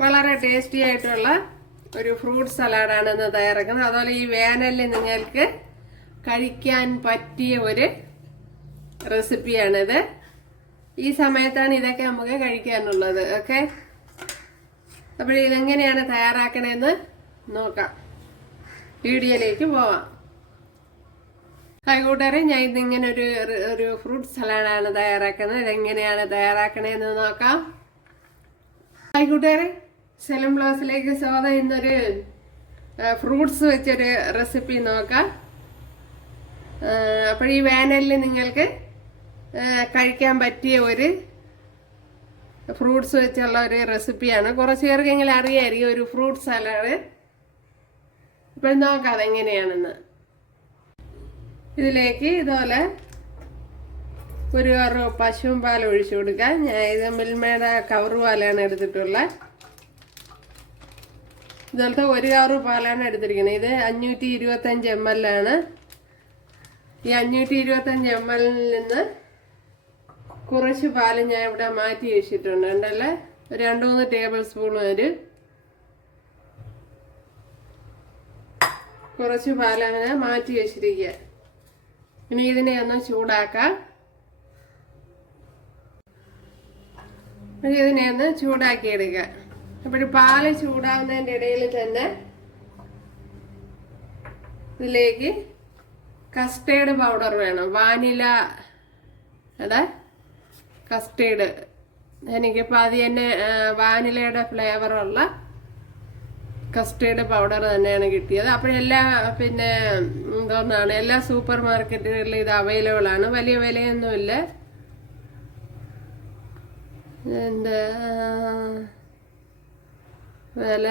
വളരെ ടേസ്റ്റി ആയിട്ടുള്ള ഒരു ഫ്രൂട്ട് സലാഡാണ് ഇന്ന് തയ്യാറാക്കുന്നത്. അതുപോലെ ഈ വേനലിൽ നിങ്ങൾക്ക് കഴിക്കാൻ പറ്റിയ ഒരു റെസിപ്പിയാണിത് ഈ സമയത്താണ് ഇതൊക്കെ നമുക്ക് കഴിക്കാനുള്ളത്. ഓക്കെ അപ്പോൾ ഇതെങ്ങനെയാണ് തയ്യാറാക്കണേന്ന് നോക്കാം. വീഡിയോയിലേക്ക് പോവാം. ഹായ് ഞാൻ ഇതിങ്ങനെ ഒരു ഒരു ഫ്രൂട്ട് സലാഡാണ് തയ്യാറാക്കുന്നത്. ഇതെങ്ങനെയാണ് തയ്യാറാക്കണേന്ന് നോക്കാം. കൂട്ടുകാരെ. സെലം ബ്ലൗസിലേക്ക് സ്വാഗതം ഇന്നൊരു ഫ്രൂട്ട്സ് വെച്ചൊരു റെസിപ്പി നോക്കാം. അപ്പോൾ ഈ വേനലിൽ നിങ്ങൾക്ക് കഴിക്കാൻ പറ്റിയ ഒരു ഫ്രൂട്ട്സ് വെച്ചുള്ള ഒരു റെസിപ്പിയാണ്. കുറച്ച് പേർക്കെങ്കിലും അറിയായിരിക്കും ഒരു ഫ്രൂട്ട് സലാഡ്. ഇപ്പം നോക്കാം അതെങ്ങനെയാണെന്ന്. ഇതിലേക്ക് ഇതുപോലെ ഒരു കറു പശുവും പാൽ ഒഴിച്ചു കൊടുക്കാം. ഞാൻ ഇത് മിൽമയുടെ കവർ പാലാണ് എടുത്തിട്ടുള്ളത്. ഇതുപോലത്തെ ഒരു കവറ് പാലാണ് എടുത്തിരിക്കുന്നത്. ഇത് അഞ്ഞൂറ്റി ഇരുപത്തഞ്ച് എം എൽ ആണ്. ഈ അഞ്ഞൂറ്റി ഇരുപത്തഞ്ച് എം എല്ലിൽ നിന്ന് കുറച്ച് പാൽ ഞാൻ ഇവിടെ മാറ്റി വെച്ചിട്ടുണ്ട്. ഉണ്ടല്ലേ ഒരു രണ്ട് മൂന്ന് ടേബിൾ സ്പൂൺ വരും കുറച്ച് പാലങ്ങനെ മാറ്റി വെച്ചിരിക്കുക. ഇനി ഇതിനെ ഒന്ന് ചൂടാക്കാം. ഇതിനെ ഒന്ന് ചൂടാക്കി എടുക്കുക. അപ്പോൾ പാൽ ചൂടാവുന്നതിന്റെ ഇടയിൽ തന്നെ ഇതിലേക്ക് കസ്റ്റേർഡ് പൗഡർ വേണം. വാനില അതെ കസ്റ്റേർഡ് എനിക്കിപ്പോൾ അത് തന്നെ വാനിലയുടെ ഫ്ലേവറുള്ള കസ്റ്റേർഡ് പൗഡർ തന്നെയാണ് കിട്ടിയത്. അപ്പോൾ എല്ലാ പിന്നെ എന്തോന്നാണ് എല്ലാ സൂപ്പർ മാർക്കറ്റുകളിലും ഇത് അവൈലബിൾ ആണ്. വലിയ വിലയൊന്നുമില്ല. എന്താ? വില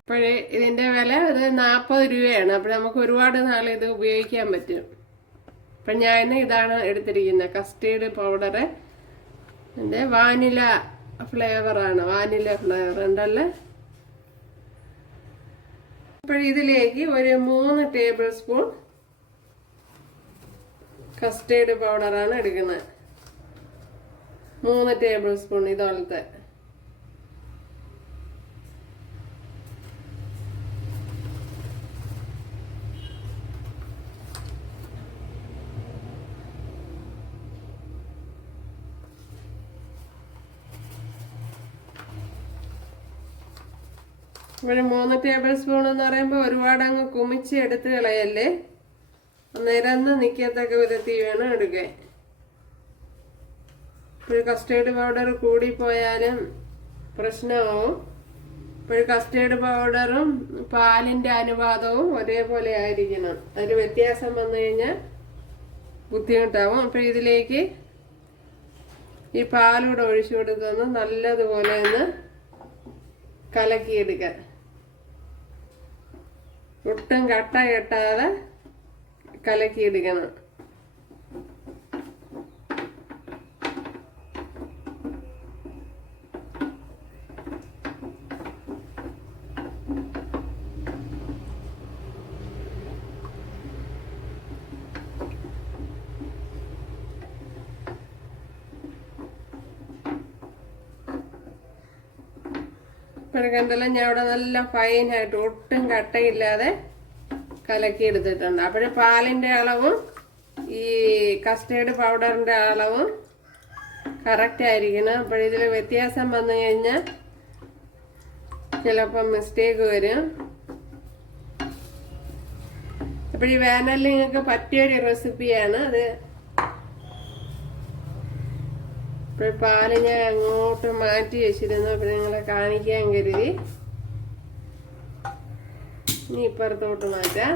അപ്പോഴേ ഇതിന്റെ വില ഇത് നാൽപ്പത് രൂപയാണ്. അപ്പോൾ നമുക്ക് ഒരുപാട് നാൾ ഇത് ഉപയോഗിക്കാൻ പറ്റും. അപ്പം ഞാൻ ഇതാണ് എടുത്തിരിക്കുന്നത്. കസ്റ്റേർഡ് പൗഡർ എന്റെ വാനില ഫ്ലേവറാണ് വാനില ഫ്ലേവർ ഉണ്ടല്ലേ. അപ്പോഴിതിലേക്ക് ഒരു മൂന്ന് ടേബിൾ സ്പൂൺ കസ്റ്റേർഡ് പൗഡറാണ് എടുക്കുന്നത്. മൂന്ന് ടേബിൾ സ്പൂൺ ഇതുപോലത്തെ ഇവിടെ മൂന്ന് ടേബിൾ സ്പൂൺ എന്ന് പറയുമ്പോൾ ഒരുപാട് അങ്ങ് കുമിച്ച് എടുത്ത് കളയല്ലേ? നിരന്ന് നിൽക്കത്തക്ക വിധത്തിൽ വേണം എടുക്കാൻ. ഇപ്പോൾ കസ്റ്റേർഡ് പൗഡർ കൂടിപ്പോയാലും പ്രശ്നമാവും. ഇപ്പോൾ കസ്റ്റേർഡ് പൗഡറും പാലിന്റെ അനുപാതവും ഒരേപോലെ ആയിരിക്കണം. അതിന് വ്യത്യാസം വന്നു കഴിഞ്ഞാൽ ബുദ്ധിമുട്ടാവും. അപ്പോൾ ഇതിലേക്ക് ഈ പാലൂടെ ഒഴിച്ചു കൊടുത്തൊന്ന് നല്ലതുപോലെ ഒന്ന് കലക്കിയെടുക്കാം ഒട്ടും കട്ട കെട്ടാതെ കലക്കിയെടുക്കണം. കണ്ടല്ലോ ഞാൻ അവിടെ നല്ല ഫൈനായിട്ട് ഒട്ടും കട്ടയില്ലാതെ കലക്കി എടുത്തിട്ടുണ്ട് അപ്പോൾ പാലിന്റെ അളവും ഈ കസ്റ്റേർഡ് പൗഡറിന്റെ അളവും കറക്റ്റ് ആയിരിക്കണം. അപ്പോൾ ഇതിൽ വ്യത്യാസം വന്നു കഴിഞ്ഞാൽ ചിലപ്പം മിസ്റ്റേക്ക് വരും. അപ്പോൾ ഈ നിങ്ങൾക്ക് പറ്റിയൊരു റെസിപ്പിയാണ് അത് ഇപ്പോൾ പാൽ ഞാൻ അങ്ങോട്ട് മാറ്റി വെച്ചിരുന്നു. അപ്പോൾ നിങ്ങളെ കാണിക്കാൻ കരുതി. ഇനി ഇപ്പുറത്തോട്ട് മാറ്റാം.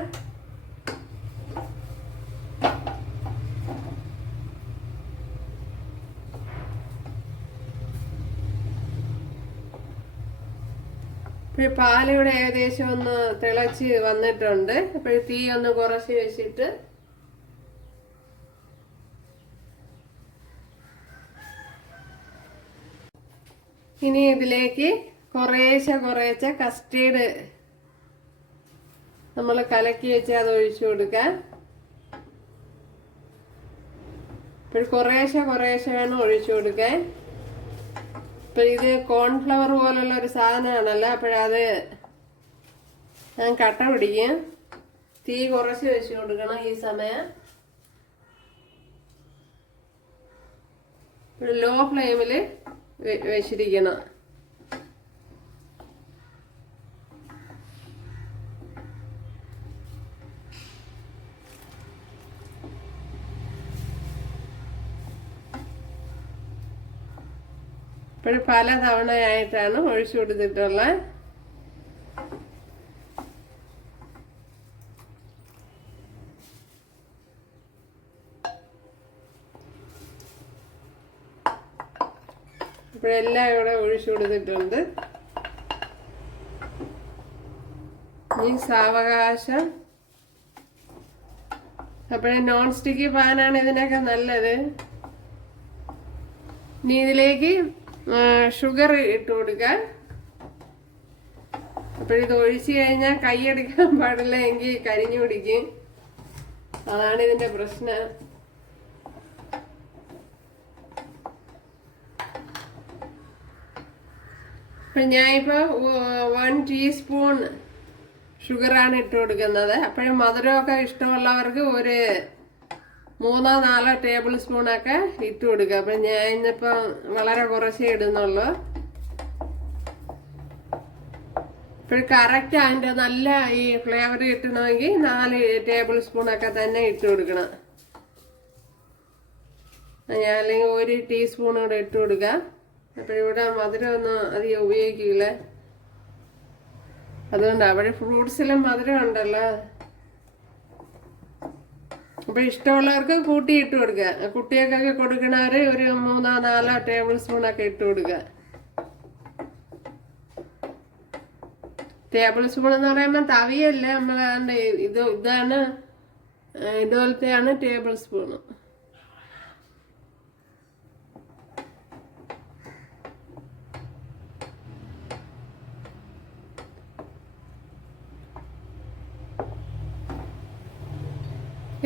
ഇപ്പോൾ പാലിവിടെ ഏകദേശം ഒന്ന് തിളച്ച് വന്നിട്ടുണ്ട്. അപ്പോൾ തീ ഒന്ന് കുറച്ച് വെച്ചിട്ട് ഇനി ഇതിലേക്ക് കുറേശ്ശെ കുറേശ്ശെ കസ്റ്റേർഡ് നമ്മൾ കലക്കി വെച്ച് അത് ഒഴിച്ചു കൊടുക്കാൻ ഇപ്പോൾ കുറേശ്ശെ കുറേശ്ശെ വേണം ഒഴിച്ചു കൊടുക്കാൻ. ഇപ്പൊ ഇത് കോൺഫ്ലവർ പോലുള്ള ഒരു സാധനമാണല്ലോ അപ്പോഴത് ഞാൻ കട്ട പിടിക്കും. തീ കുറച്ച് വെച്ച് കൊടുക്കണം ഈ സമയം. ലോ ഫ്ലെയിമിൽ വെച്ചിരിക്കണം. ഇപ്പോഴും പല തവണയായിട്ടാണ് ഒഴിച്ചു കൊടുത്തിട്ടുള്ളത് ഇപ്പോഴെല്ലാം ഇവിടെ ഒഴിച്ചു കൊടുത്തിട്ടുണ്ട്. ഈ സാവകാശം. അപ്പോഴേ നോൺ സ്റ്റിക്കി പാനാണ് ഇതിനൊക്കെ നല്ലത്. ഇനി ഇതിലേക്ക് ഷുഗർ ഇട്ട് കൊടുക്കാൻ അപ്പോഴിത് ഒഴിച്ചു കഴിഞ്ഞാൽ കൈയെടുക്കാൻ പാടില്ല എങ്കിൽ കരിഞ്ഞു പിടിക്കും അതാണ് ഇതിന്റെ പ്രശ്നം. ഇപ്പൊ ഞാനിപ്പോൾ വൺ ടീസ്പൂൺ ഷുഗറാണ് ഇട്ട് കൊടുക്കുന്നത്. അപ്പോഴും മധുരമൊക്കെ ഇഷ്ടമുള്ളവർക്ക് ഒരു മൂന്നോ നാലോ ടേബിൾ സ്പൂണൊക്കെ ഇട്ട് കൊടുക്കുക. അപ്പം ഞാൻ ഇന്നിപ്പം വളരെ കുറച്ചേ ഇടുന്നുള്ളൂ. ഇപ്പോൾ കറക്റ്റ് അതിന്റെ നല്ല ഈ ഫ്ലേവർ കിട്ടണമെങ്കിൽ നാല് ടേബിൾ സ്പൂണൊക്കെ തന്നെ ഇട്ട് കൊടുക്കണം. ഞാൻ അല്ലെങ്കിൽ ഒരു ടീസ്പൂൺ കൂടെ ഇട്ട് കൊടുക്കുക അപ്പോൾ ഇവിടെ മധുരമൊന്നും അധികം ഉപയോഗിക്കില്ല? അതുകൊണ്ട് അവിടെ ഫ്രൂട്ട്സിലും മധുരം ഉണ്ടല്ലോ. അപ്പൊ ഇഷ്ടമുള്ളവർക്ക് കൂട്ടി ഇട്ട് കൊടുക്കുക. കുട്ടികൾക്കൊക്കെ കൊടുക്കണവര് ഒരു മൂന്നോ നാലോ ടേബിൾ സ്പൂണൊക്കെ ഇട്ട് കൊടുക്കുക. ടേബിൾ സ്പൂൺ എന്ന് പറയുമ്പോൾ തവിയല്ലേ നമ്മൾ ഇത് ഇതാണ് ഇതുപോലത്തെയാണ് ടേബിൾ സ്പൂൺ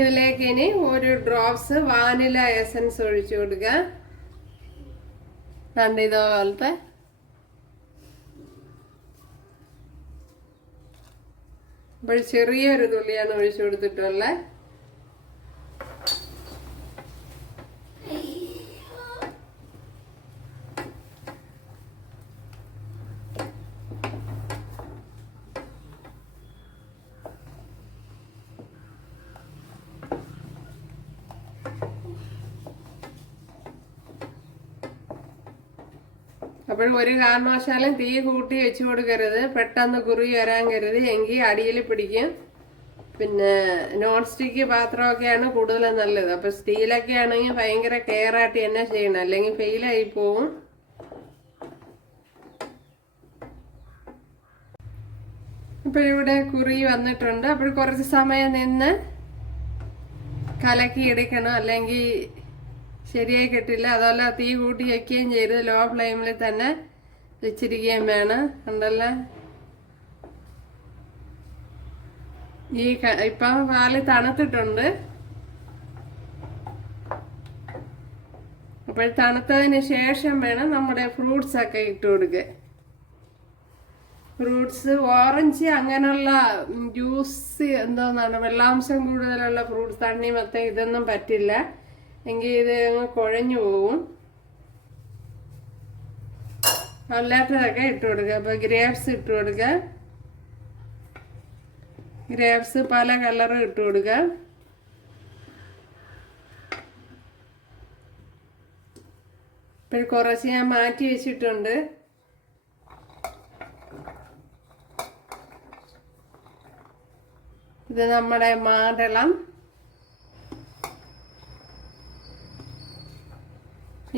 ഇതിലേക്ക് ഇനി ഒരു ഡ്രോപ്സ് വാനില എസൻസ് ഒഴിച്ചു കൊടുക്കുക കണ്ട് ഇതുപോലത്തെ. അപ്പോൾ ചെറിയൊരു തുള്ളിയാണ് ഒഴിച്ചു കൊടുത്തിട്ടുള്ളത് അപ്പോഴും ഒരു കാരണവശാലും തീ കൂട്ടി വെച്ചു കൊടുക്കരുത്. പെട്ടെന്ന് കുറി വരാൻ കരുത് എങ്കിൽ അടിയിൽ പിടിക്കും. പിന്നെ നോൺ സ്റ്റിക്ക് പാത്രമൊക്കെയാണ് കൂടുതൽ നല്ലത്. അപ്പൊ സ്റ്റീലൊക്കെ ആണെങ്കിൽ ഭയങ്കര കെയർ ആയിട്ട് തന്നെ ചെയ്യണം. അല്ലെങ്കിൽ ഫെയിലായി പോവും. ഇപ്പൊ ഇവിടെ കുറി വന്നിട്ടുണ്ട്. അപ്പോൾ കുറച്ച് സമയം നിന്ന് കലക്കി എടുക്കണം. അല്ലെങ്കിൽ ശരിയായി കിട്ടില്ല അതുപോലെ തീ കൂട്ടി വയ്ക്കുകയും ചെയ്ത്. ലോ ഫ്ലെയിമിൽ തന്നെ വെച്ചിരിക്കുകയും വേണം. ഉണ്ടല്ലോ ഈ ഇപ്പം പാൽ തണുത്തിട്ടുണ്ട്. അപ്പോൾ തണുത്തതിന് ശേഷം വേണം നമ്മുടെ ഫ്രൂട്ട്സ് ഒക്കെ ഇട്ട് കൊടുക്കുക ഫ്രൂട്ട്സ് ഓറഞ്ച് അങ്ങനെയുള്ള ജ്യൂസ് എന്തോന്നാണ് വെള്ളാംശം കൂടുതലുള്ള ഫ്രൂട്ട്സ് തണ്ണിമത്തം ഇതൊന്നും പറ്റില്ല. എങ്കിൽ ഇത് അങ്ങ് കുഴഞ്ഞു പോവും. അല്ലാത്തതൊക്കെ ഇട്ട് കൊടുക്കുക. അപ്പോൾ ഗ്രേപ്സ് ഇട്ട് കൊടുക്കുക. ഗ്രേപ്സ് പല കളറും ഇട്ട് കൊടുക്കുക. ഇപ്പോൾ കുറച്ച് ഞാൻ മാറ്റി വെച്ചിട്ടുണ്ട്. ഇത് നമ്മുടെ മാതളം.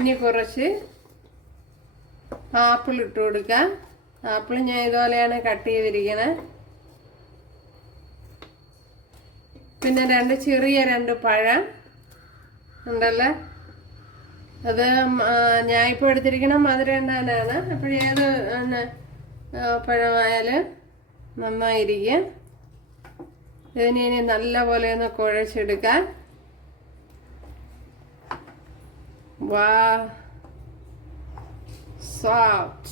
ഇനി കുറച്ച് ആപ്പിൾ ഇട്ട് കൊടുക്കാം. ആപ്പിൾ ഞാൻ ഇതുപോലെയാണ് കട്ട് ചെയ്തിരിക്കുന്നത് പിന്നെ രണ്ട് ചെറിയ രണ്ട് പഴം ഉണ്ടല്ലോ? അത് ഞാൻ ഇപ്പോൾ എടുത്തിരിക്കുന്ന മധുരണ്ടാനാണ് അപ്പോൾ ഏത് പഴമായാലും നന്നായിരിക്കും. ഇതിനെ ഇനി നല്ല പോലെ ഒന്ന് കുഴച്ചെടുക്കാം. വാ സോഫ്റ്റ്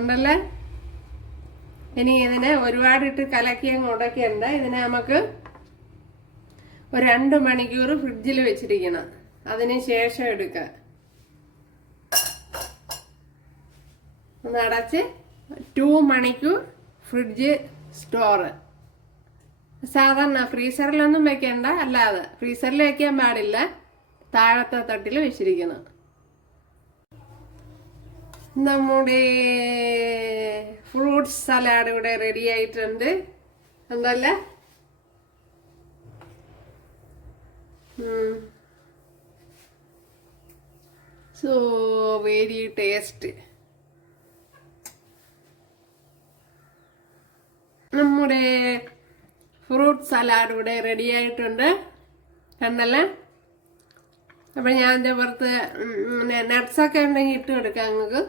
ഉണ്ടല്ലേ ഇനി ഇതിനെ ഒരുപാടിട്ട് കലക്കി അങ്ങ് ഉടക്കണ്ട ഇതിനെ നമുക്ക് ഒരു രണ്ട് മണിക്കൂർ ഫ്രിഡ്ജിൽ വെച്ചിരിക്കണം. അതിന് ശേഷം എടുക്കുക ഒന്ന് അടച്ച് ടു മണിക്കൂർ ഫ്രിഡ്ജ് സ്റ്റോറ്. സാധാരണ ഫ്രീസറിലൊന്നും വെക്കണ്ട അല്ലാതെ. ഫ്രീസറിൽ വെക്കാൻ പാടില്ല. താഴത്തെ തട്ടിൽ വെച്ചിരിക്കുന്നത് നമ്മുടെ ഫ്രൂട്ട്സ് സലാഡ് ഇവിടെ റെഡി ആയിട്ടുണ്ട്. എന്തല്ല? സോ വെരി ടേസ്റ്റ് നമ്മുടെ ഫ്രൂട്ട് സലാഡ് ഇവിടെ റെഡി ആയിട്ടുണ്ട്. കണ്ടല്ലേ? അപ്പം ഞാൻ എന്റെ പുറത്ത് നട്ട്സൊക്കെ ഉണ്ടെങ്കിൽ ഇട്ട് കൊടുക്കാം നിങ്ങൾക്ക്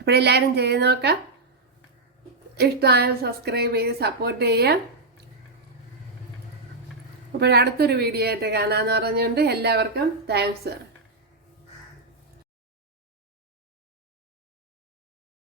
അപ്പോൾ എല്ലാവരും ചെയ്ത് നോക്കാം. ഇഷ്ടമായ സബ്സ്ക്രൈബ് ചെയ്ത് സപ്പോർട്ട് ചെയ്യാം. അപ്പോൾ അടുത്തൊരു വീഡിയോ ആയിട്ട് കാണാമെന്ന് പറഞ്ഞുകൊണ്ട് എല്ലാവർക്കും താങ്ക്സ്